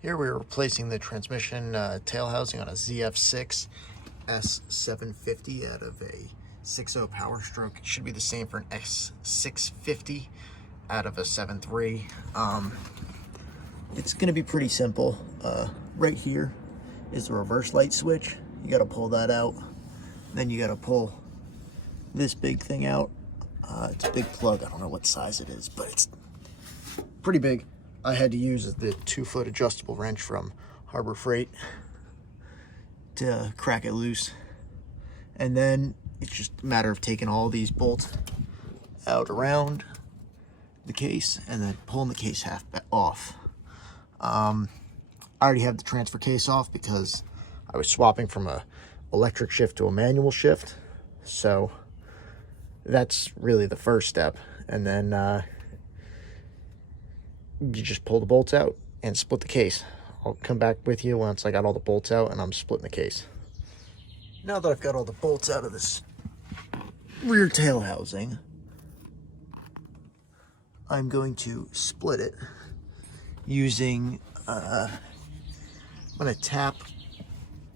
Here we're replacing the transmission tail housing on a ZF6 S750 out of a 6.0 Powerstroke. It should be the same for an S650 out of a 7.3. It's going to be pretty simple. Right here is the reverse light switch. You got to pull that out. Then you got to pull this big thing out. It's a big plug. I don't know what size it is, but it's pretty big. I had to use the 2-foot adjustable wrench from Harbor Freight to crack it loose. And then it's just a matter of taking all these bolts out around the case and then pulling the case half off. I already have the transfer case off because I was swapping from a electric shift to a manual shift. So that's really the first step. And then you just pull the bolts out and split the case. I'll come back with you once I got all the bolts out and I'm splitting the case. Now that I've got all the bolts out of this rear tail housing, I'm going to split it using, I'm going to tap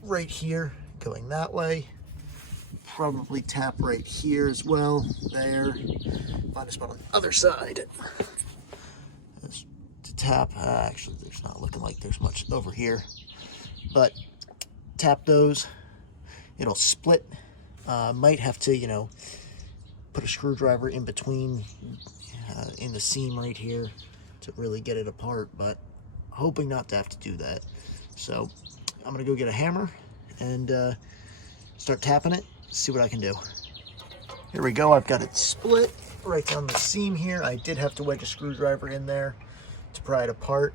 right here going that way, probably tap right here as well, there, find a spot on the other side to tap. Actually, there's not looking like there's much over here, but tap those, it'll split. Might have to, you know, put a screwdriver in between in the seam right here to really get it apart, but hoping not to have to do that. So I'm gonna go get a hammer and start tapping it, see what I can do. Here we go, I've got it split right down the seam here. I did have to wedge a screwdriver in there to pry it apart.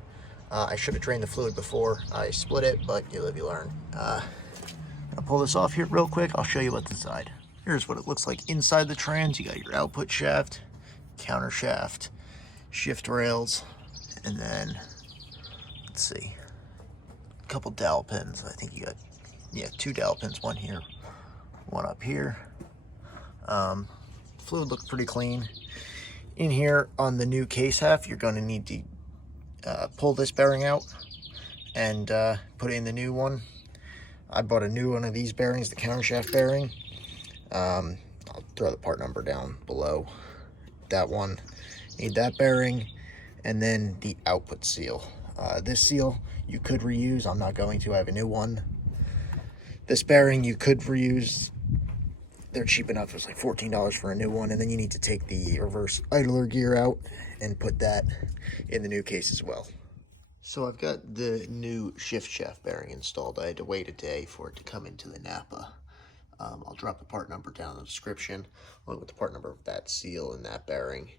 I should have drained the fluid before I split it, but you live, you learn. I'll pull this off here real quick. I'll show you what's inside. Here's what it looks like inside the trans. You got your output shaft, counter shaft, shift rails, and then, let's see, a couple dowel pins. I think you got, yeah, 2 dowel pins, one here, one up here. Fluid looks pretty clean. In here on the new case half, you're going to need to pull this bearing out and put it in the new one. I bought a new one of these bearings, the counter shaft bearing. I'll throw the part number down below. That one, need that bearing, and then the output seal. This seal you could reuse. I'm not going to. I have a new one. This bearing you could reuse. They're cheap enough. It's like $14 for a new one, and then you need to take the reverse idler gear out and put that in the new case as well. So I've got the new shift shaft bearing installed. I had to wait a day for it to come into the Napa. I'll drop the part number down in the description, along with the part number of that seal and that bearing.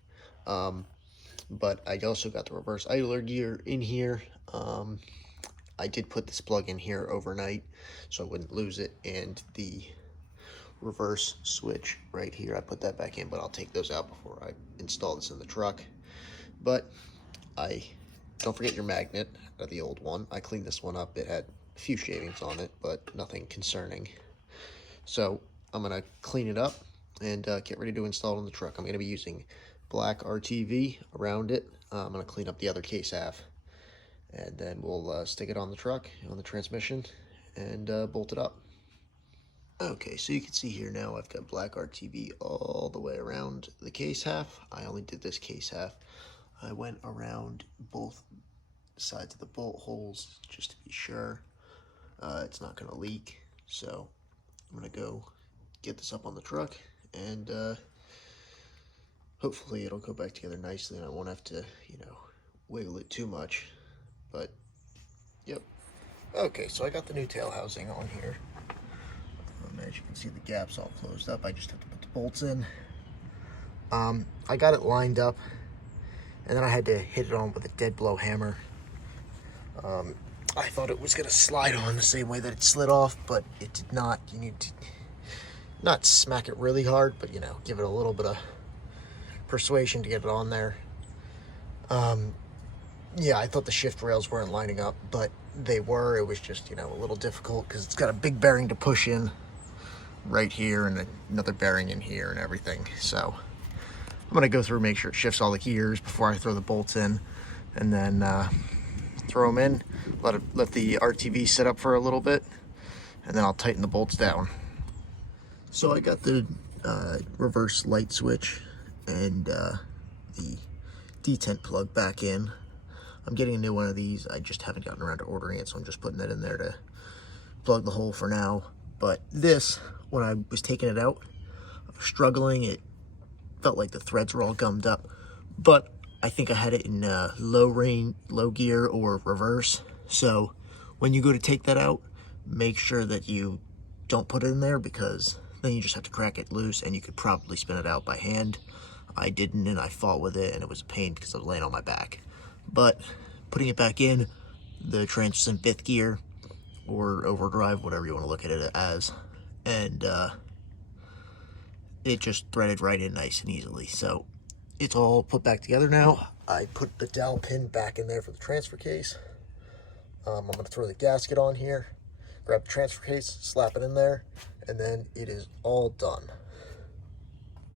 But I also got the reverse idler gear in here. I did put this plug in here overnight so I wouldn't lose it, and the reverse switch right here, I put that back in, but I'll take those out before I install this in the truck. But don't forget your magnet out of the old one. I cleaned this one up. It had a few shavings on it, but nothing concerning. So I'm gonna clean it up and get ready to install it in the truck. I'm gonna be using black RTV around it. I'm gonna clean up the other case half, and then we'll stick it on the truck, on the transmission, and bolt it up. Okay, so you can see here now I've got black RTV all the way around the case half. I only did this case half. I went around both sides of the bolt holes just to be sure it's not going to leak. So I'm going to go get this up on the truck, and hopefully it'll go back together nicely and I won't have to, you know, wiggle it too much. But, yep. Okay, so I got the new tail housing on here. As you can see, the gap's all closed up. I just have to put the bolts in. I got it lined up, and then I had to hit it on with a dead blow hammer. I thought it was going to slide on the same way that it slid off, but it did not. You need to not smack it really hard, but, you know, give it a little bit of persuasion to get it on there. Yeah, I thought the shift rails weren't lining up, but they were. It was just, you know, a little difficult because it's got a big bearing to push in right here and another bearing in here and everything. So I'm going to go through and make sure it shifts all the gears before I throw the bolts in, and then throw them in, let the RTV sit up for a little bit, and then I'll tighten the bolts down. So I got the reverse light switch and the detent plug back in. I'm getting a new one of these. I just haven't gotten around to ordering it, so I'm just putting that in there to plug the hole for now. But this, when I was taking it out, I was struggling. It felt like the threads were all gummed up, but I think I had it in low gear or reverse. So when you go to take that out, make sure that you don't put it in there, because then you just have to crack it loose and you could probably spin it out by hand. I didn't, and I fought with it, and it was a pain because I was laying on my back. But putting it back in, the transfer's in 5th gear or overdrive, whatever you want to look at it as, and it just threaded right in nice and easily. So it's all put back together now. I put the dowel pin back in there for the transfer case. I'm going to throw the gasket on here, grab the transfer case, slap it in there, and then it is all done.